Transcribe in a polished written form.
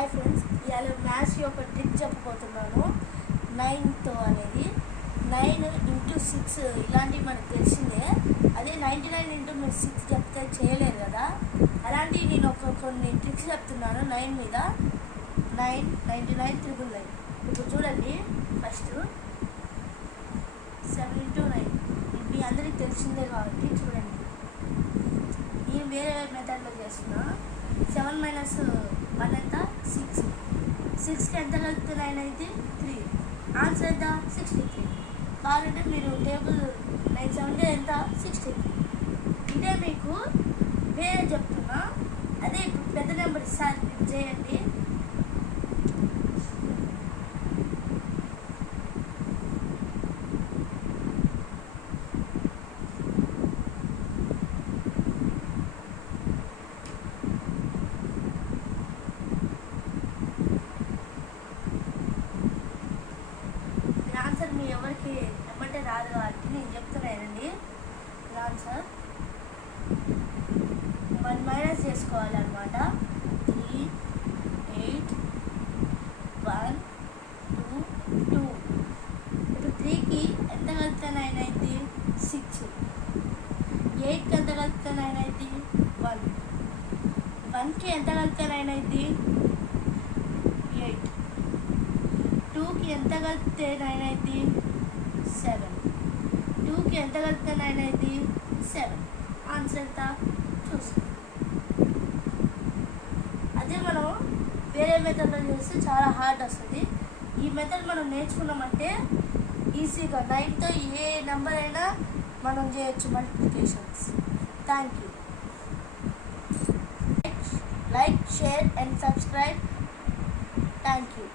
Hi friends, ఇవాళ maths యొక్క trick చెప్పబోతున్నాను. 9తో అనేది 9 ఇంటూ 6 ఇలాంటివి మనకు తెలిసిందే. అదే 99 ఇంటూ మీరు 6 చెప్తే చేయలేరు కదా. అలాంటివి నేను కొన్ని ట్రిక్స్ చెప్తున్నాను 9 మీద. 9, 99, 999. ఇప్పుడు చూడండి, ఫస్ట్ 7 ఇంటూ 9 ఇది మీ అందరికి తెలిసిందే కాబట్టి చూడండి. నేను వేరే మెథడ్లో చేస్తున్నా. 7 మైనస్ 1 ఎంత? 6. 6కి ఎంత కలిపితే 9 అయితే 3. ఆన్సర్ ఎంత? 63. కావాలంటే మీరు టేబుల్ 9 7 ఎంత? 63. ఇదే మీకు వేరే చెప్తున్నా. అదే ఇప్పుడు పెద్ద నెంబర్ సార్ చేయండి. ఆన్సర్ మీ ఎవరికి ఏమంటే రాదు కాబట్టి నేను చెప్తున్నానండి. ఆన్సర్ 1 మైనస్ చేసుకోవాలన్నమాట. 3, 8, 1, 2, 2. ఇప్పుడు 3కి ఎంత కలిపితే 9 అయింది? 6. 8కి ఎంత కలిపితే 9 అయింది? 1. 1కి ఎంత కలిపితే 9 అయింది? 8. 2కి ఎంత కలిపితే 9 అయింది? 7. 2కి ఎంత కలిపితే 9 అయింది? 7. ఆన్సర్ ఎంత చూస్తాం. అదే మనం వేరే మెథడ్లో చేస్తే చాలా హార్డ్ వస్తుంది. ఈ మెథడ్ మనం నేర్చుకున్నామంటే ఈజీగా 9తో ఏ నెంబర్ అయినా మనం చేయొచ్చు multiplications. Thank you. Like, share and subscribe. Thank you.